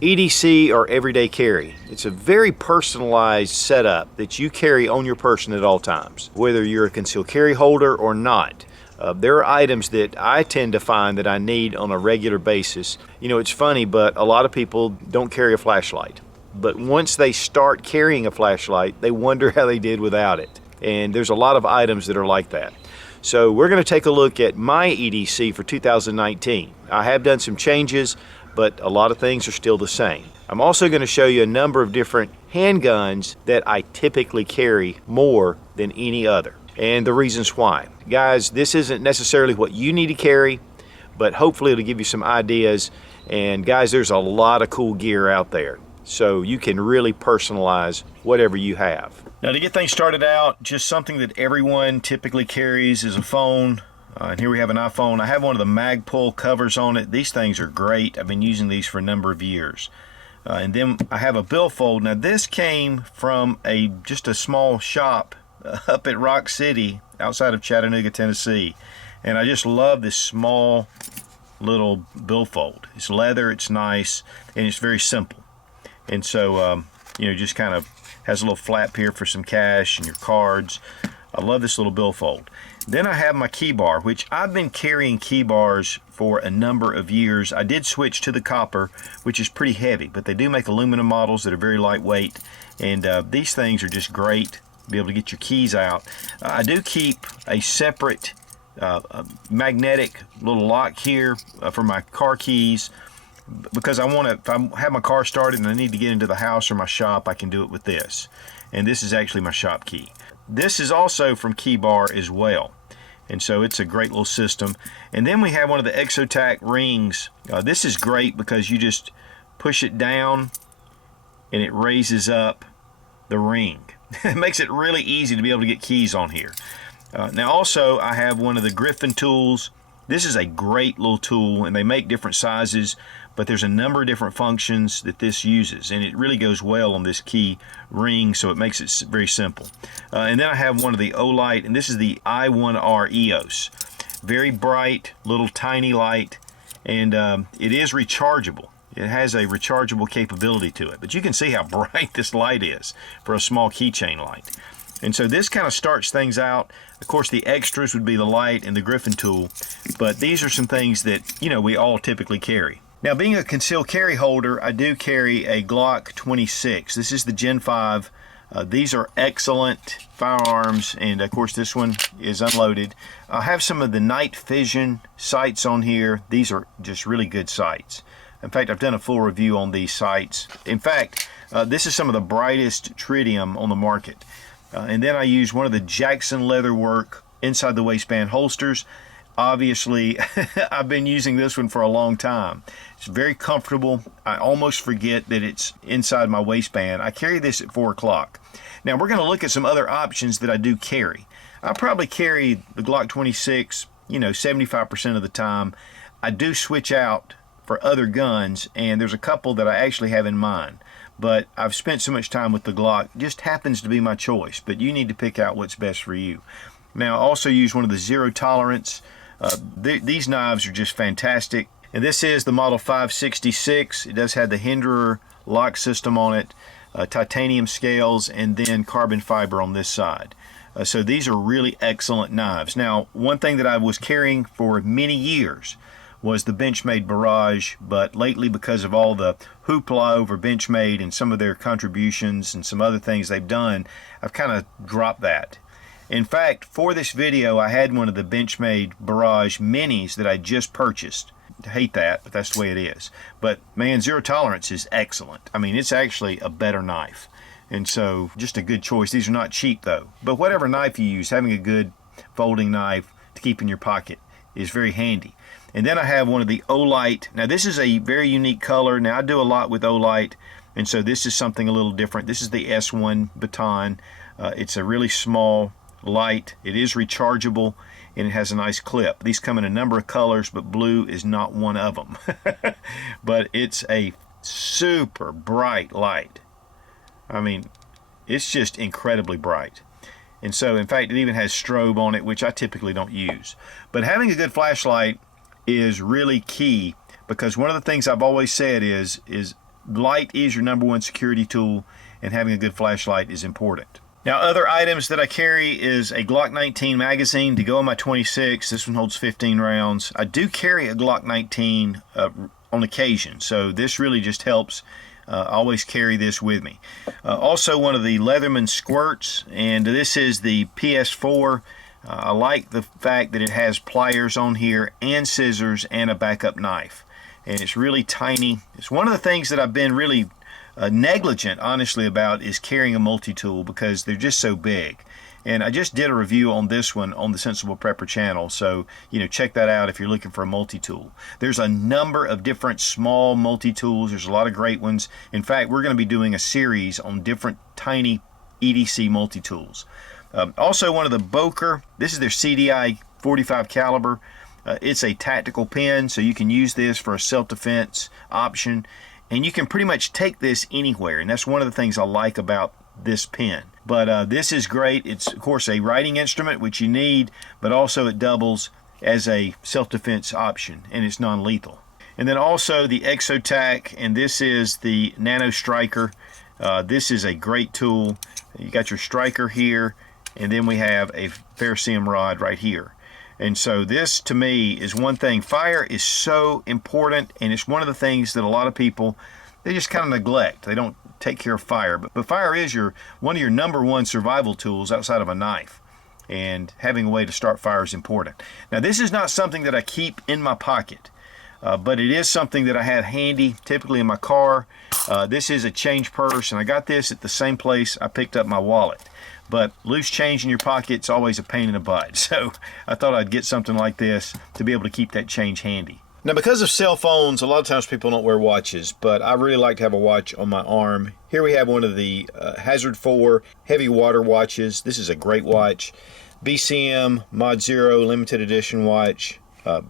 EDC or everyday carry. It's a very personalized setup that you carry on your person at all times, whether you're a concealed carry holder or not. There are items that I tend to find that I need on a regular basis. You know, it's funny, but a lot of people don't carry a flashlight. But once they start carrying a flashlight, they wonder how they did without it. And there's a lot of items that are like that. So we're going to take a look at my EDC for 2019. I have done some changes, but a lot of things are still the same. I'm also going to show you a number of different handguns that I typically carry more than any other, and the reasons why. Guys, this isn't necessarily what you need to carry, but hopefully it'll give you some ideas. And guys, there's a lot of cool gear out there, so you can really personalize whatever you have. Now, to get things started out, just something that everyone typically carries is a phone. And here we have an iPhone. I have one of the Magpul covers on it. These things are great. I've been using these for a number of years. And then I have a Billfold. Now, this came from just a small shop up at Rock City outside of Chattanooga, Tennessee. And I just love this small little Billfold. It's leather, it's nice, and it's very simple. And so, you know, just kind of has a little flap here for some cash and your cards. I love this little Billfold. Then I have my Keybar, which I've been carrying Keybars for a number of years. I did switch to the copper, which is pretty heavy, but they do make aluminum models that are very lightweight. And these things are just great to be able to get your keys out. I do keep a separate magnetic little lock here for my car keys, because I want to, if I have my car started and I need to get into the house or my shop, I can do it with this. And this is actually my shop key. This is also from Keybar as well. And so it's a great little system. And then we have one of the Exotac rings. This is great because you just push it down and it raises up the ring. It makes it really easy to be able to get keys on here. Now also I have one of the Griffin tools. This is a great little tool, and they make different sizes, but there's a number of different functions that this uses, and it really goes well on this key ring, so it makes it very simple. And then I have one of the Olight, and this is the I1R EOS. Very bright, little tiny light, and it is rechargeable. It has a rechargeable capability to it, but you can see how bright this light is for a small keychain light. And so this kind of starts things out. Of course, the extras would be the light and the Griffin tool, but these are some things that, you know, we all typically carry. Now, being a concealed carry holder, I do carry a Glock 26. This is the Gen 5. These are excellent firearms, and of course this one is unloaded. I have some of the night Fision sights on here. These are just really good sights. In fact, I've done a full review on these sights. In fact, this is some of the brightest tritium on the market. And then I use one of the Jackson Leatherwork inside the waistband holsters. Obviously, I've been using this one for a long time. It's very comfortable. I almost forget that it's inside my waistband. I carry this at 4 o'clock. Now we're going to look at some other options that I do carry. I probably carry the Glock 26, you know, 75% of the time. I do switch out for other guns, and there's a couple that I actually have in mind. But I've spent so much time with the Glock, it just happens to be my choice, but you need to pick out what's best for you. Now I also use one of the zero tolerance. These knives are just fantastic. And this is the model 566. It does have the Hinderer lock system on it, titanium scales, and then carbon fiber on this side. So these are really excellent knives. Now, one thing that I was carrying for many years was the Benchmade Barrage, but lately, because of all the hoopla over Benchmade and some of their contributions and some other things they've done, I've kind of dropped that. In fact, for this video, I had one of the Benchmade Barrage Minis that I just purchased. I hate that, but that's the way it is. But man, zero tolerance is excellent. I mean, it's actually a better knife. And so, just a good choice. These are not cheap though. But whatever knife you use, having a good folding knife to keep in your pocket is very handy. And then I have one of the Olight. Now this is a very unique color. Now I do a lot with Olight, and so this is something a little different. This is the S1 Baton. It's a really small light. It is rechargeable, and it has a nice clip. These come in a number of colors, but blue is not one of them. But it's a super bright light. I mean, it's just incredibly bright. And so, in fact, it even has strobe on it, which I typically don't use. But having a good flashlight is really key, because one of the things I've always said is light is your #1 security tool, and having a good flashlight is important. Now, other items that I carry is a Glock 19 magazine to go on my 26. This one holds 15 rounds. I do carry a Glock 19 on occasion, so this really just helps. I always carry this with me. Also, one of the Leatherman squirts, and this is the PS4. I like the fact that it has pliers on here and scissors and a backup knife, and it's really tiny. It's one of the things that I've been really negligent, honestly, about is carrying a multi-tool because they're just so big. And I just did a review on this one on the Sensible Prepper channel, so check that out if you're looking for a multi-tool. There's a number of different small multi-tools. There's a lot of great ones. In fact, we're going to be doing a series on different tiny EDC multi-tools. Also, one of the Boker, this is their CDI 45 caliber. It's a tactical pen, so you can use this for a self-defense option, and you can pretty much take this anywhere, and that's one of the things I like about this pen. But this is great. It's, of course, a writing instrument, which you need, but also it doubles as a self-defense option, and it's non-lethal. And then also the Exotac, and this is the Nano striker. This is a great tool. You got your striker here, and then we have a ferrocerium rod right here. And so this, to me, is one thing. Fire is so important, and it's one of the things that a lot of people, they just kind of neglect. They don't take care of fire. But fire is one of your #1 survival tools outside of a knife. And having a way to start fire is important. Now, this is not something that I keep in my pocket, but it is something that I had handy, typically in my car. This is a change purse, and I got this at the same place I picked up my wallet. But loose change in your pocket is always a pain in the butt. So I thought I'd get something like this to be able to keep that change handy. Now, because of cell phones, a lot of times people don't wear watches, but I really like to have a watch on my arm. Here we have one of the Hazard 4 heavy water watches. This is a great watch. BCM Mod 0 limited edition watch.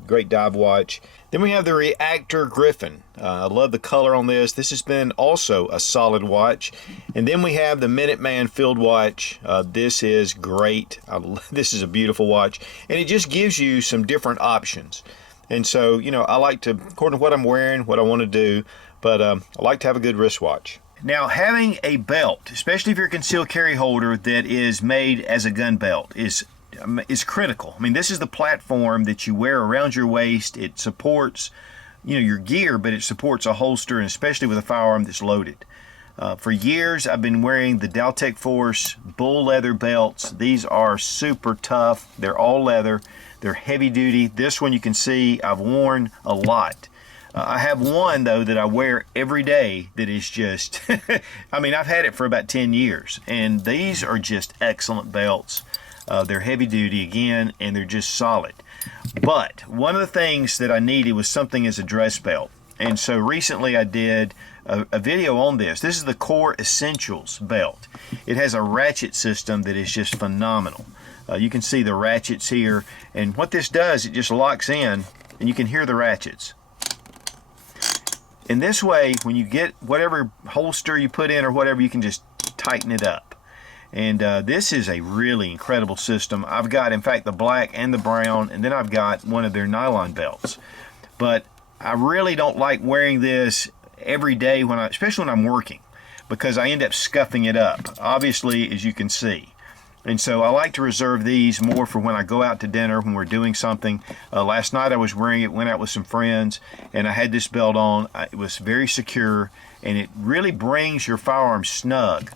Great dive watch. Then we have the Reactor Griffin. I love the color on this. This has been also a solid watch. And then we have the Minuteman field watch. This is great. This is a beautiful watch. And it just gives you some different options. And so, I like to, according to what I'm wearing, what I want to do, but I like to have a good wristwatch. Now, having a belt, especially if you're a concealed carry holder that is made as a gun belt, is critical. I mean, this is the platform that you wear around your waist. It supports, your gear, but it supports a holster, and especially with a firearm that's loaded. For years, I've been wearing the Daltec Force bull leather belts. These are super tough. They're all leather. They're heavy duty. This one you can see I've worn a lot. I have one, though, that I wear every day that is just, I mean, I've had it for about 10 years, and these are just excellent belts. They're heavy duty again, and they're just solid. But one of the things that I needed was something as a dress belt. And so recently I did a video on this. This is the Core Essentials belt. It has a ratchet system that is just phenomenal. You can see the ratchets here, and what this does, it just locks in, and you can hear the ratchets. In this way, when you get whatever holster you put in or whatever, you can just tighten it up. And this is a really incredible system. I've got, in fact, the black and the brown, and then I've got one of their nylon belts. But I really don't like wearing this every day, especially when I'm working, because I end up scuffing it up, obviously, as you can see. And so I like to reserve these more for when I go out to dinner, when we're doing something. Last night I was wearing it, went out with some friends, and I had this belt on. It was very secure, and it really brings your firearm snug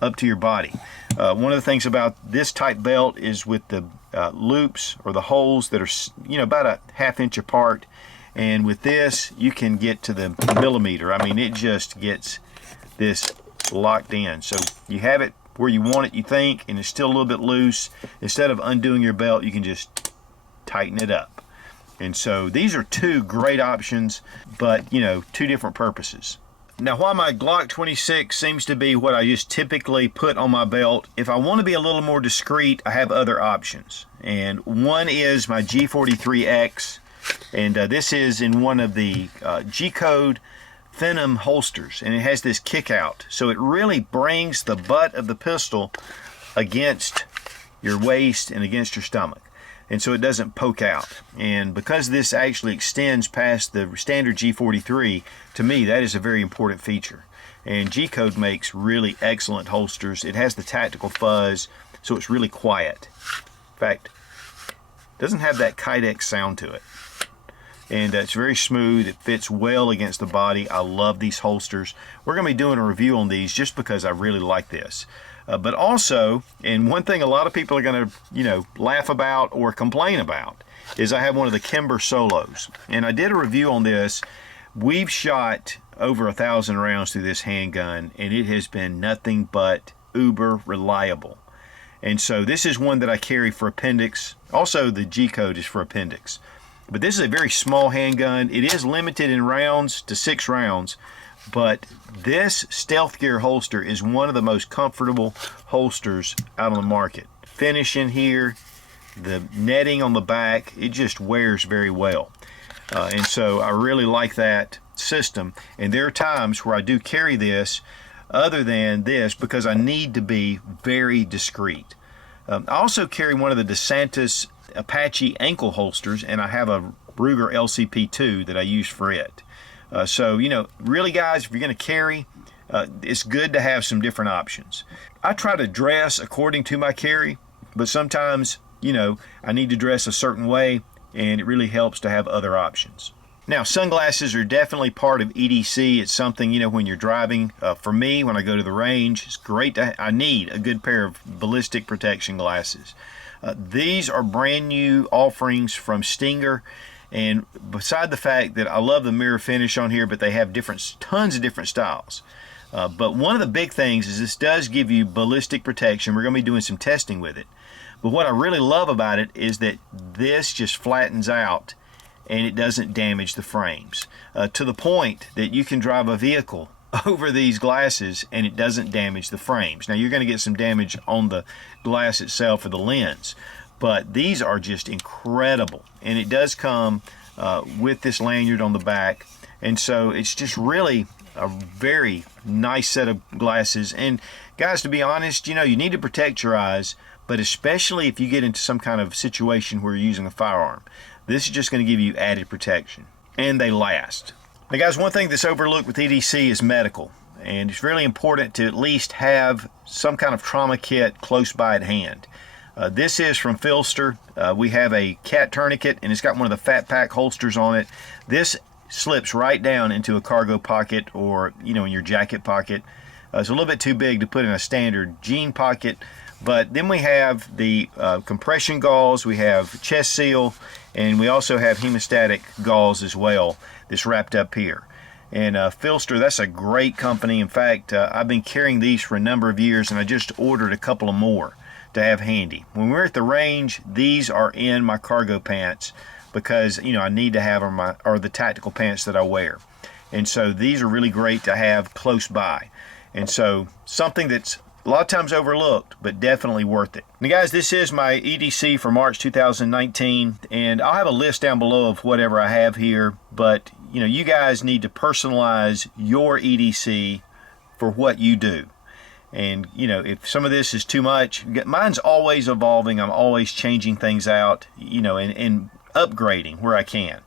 up to your body. One of the things about this type belt is with the loops or the holes that are about a ½ inch apart, and with this you can get to the millimeter. I mean, it just gets this locked in, so you have it where you want it, you think, and it's still a little bit loose. Instead of undoing your belt, you can just tighten it up. And so these are two great options, but two different purposes. Now, while my Glock 26 seems to be what I just typically put on my belt, if I want to be a little more discreet, I have other options. And one is my G43X, and this is in one of the G-code Phenom holsters, and it has this kick out, so it really brings the butt of the pistol against your waist and against your stomach. and so it doesn't poke out. And because this actually extends past the standard G43, to me that is a very important feature. And G-Code makes really excellent holsters. It has the tactical fuzz, so it's really quiet. In fact, it doesn't have that Kydex sound to it. And it's very smooth. It fits well against the body. I love these holsters. We're going to be doing a review on these just because I really like this. But also, and one thing a lot of people are going to, laugh about or complain about is I have one of the Kember Solos. And I did a review on this. We've shot over 1,000 rounds through this handgun, and it has been nothing but uber reliable. And so this is one that I carry for appendix. Also, the G-Code is for appendix. But this is a very small handgun. It is limited in rounds to 6 rounds, but this StealthGear holster is one of the most comfortable holsters out on the market. Finish in here, the netting on the back, it just wears very well. And so I really like that system. And there are times where I do carry this other than this because I need to be very discreet. I also carry one of the DeSantis Apache ankle holsters, and I have a Ruger LCP2 that I use for it. So, really guys, if you're going to carry, it's good to have some different options. I try to dress according to my carry, but sometimes, I need to dress a certain way, and it really helps to have other options. Now, sunglasses are definitely part of EDC. It's something, when you're driving. For me, when I go to the range, it's great. I need a good pair of ballistic protection glasses. These are brand new offerings from STNGR, and beside the fact that I love the mirror finish on here, but they have tons of different styles. But one of the big things is this does give you ballistic protection. We're going to be doing some testing with it. But what I really love about it is that this just flattens out and it doesn't damage the frames. To the point that you can drive a vehicle over these glasses and it doesn't damage the frames. Now you're going to get some damage on the glass itself or the lens, but these are just incredible. And it does come with this lanyard on the back, and so it's just really a very nice set of glasses. And guys, to be honest, you need to protect your eyes, but especially if you get into some kind of situation where you're using a firearm, this is just going to give you added protection, and they last. Now guys, one thing that's overlooked with EDC is medical, and it's really important to at least have some kind of trauma kit close by at hand. This is from PHLSTER. We have a cat tourniquet, and it's got one of the fat pack holsters on it. This slips right down into a cargo pocket or in your jacket pocket. It's a little bit too big to put in a standard jean pocket. But then we have the compression gauze, we have chest seal, and we also have hemostatic gauze as well that's wrapped up here. And PHLSTER, that's a great company. In fact, I've been carrying these for a number of years, and I just ordered a couple of more to have handy. When we're at the range, these are in my cargo pants because I need to have them, or the tactical pants that I wear. And so these are really great to have close by. And so something that's a lot of times overlooked, but definitely worth it. Now guys, this is my EDC for March 2019, and I'll have a list down below of whatever I have here, but you guys need to personalize your EDC for what you do. And if some of this is too much, mine's always evolving. I'm always changing things out, and upgrading where I can.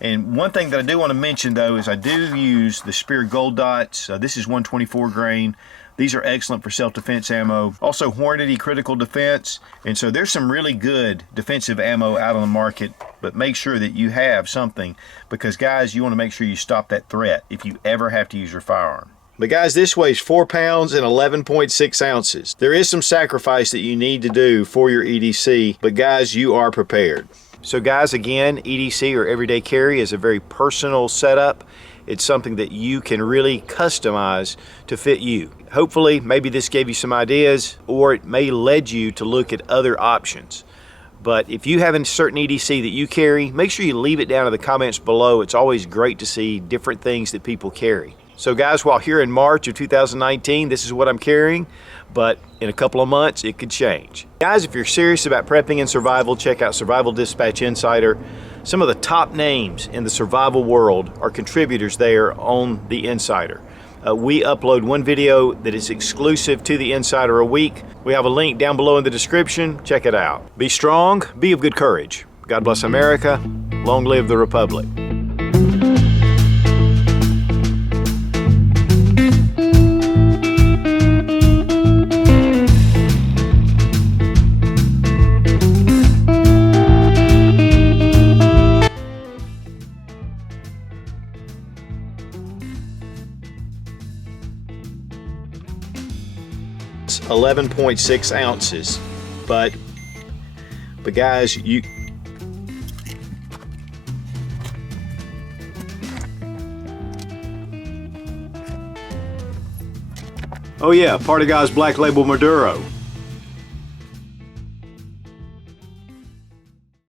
And one thing that I do want to mention though is I do use the Spear Gold Dots. This is 124 grain. These are excellent for self-defense ammo. Also Hornady Critical Defense. And so there's some really good defensive ammo out on the market, but make sure that you have something, because guys, you want to make sure you stop that threat if you ever have to use your firearm. But guys, this weighs 4 pounds and 11.6 ounces. There is some sacrifice that you need to do for your EDC, but guys, you are prepared. So guys, again, EDC or everyday carry is a very personal setup. It's something that you can really customize to fit you. Hopefully, maybe this gave you some ideas, or it may lead you to look at other options. But if you have a certain EDC that you carry, make sure you leave it down in the comments below. It's always great to see different things that people carry. So guys, while here in March of 2019, this is what I'm carrying, but in a couple of months, it could change. Guys, if you're serious about prepping and survival, check out Survival Dispatch Insider. Some of the top names in the survival world are contributors there on the Insider. We upload one video that is exclusive to the Insider a week. We have a link down below in the description. Check it out. Be strong, be of good courage. God bless America. Long live the Republic. It's 11.6 ounces, but guys, oh yeah, Party Guys Black Label Maduro.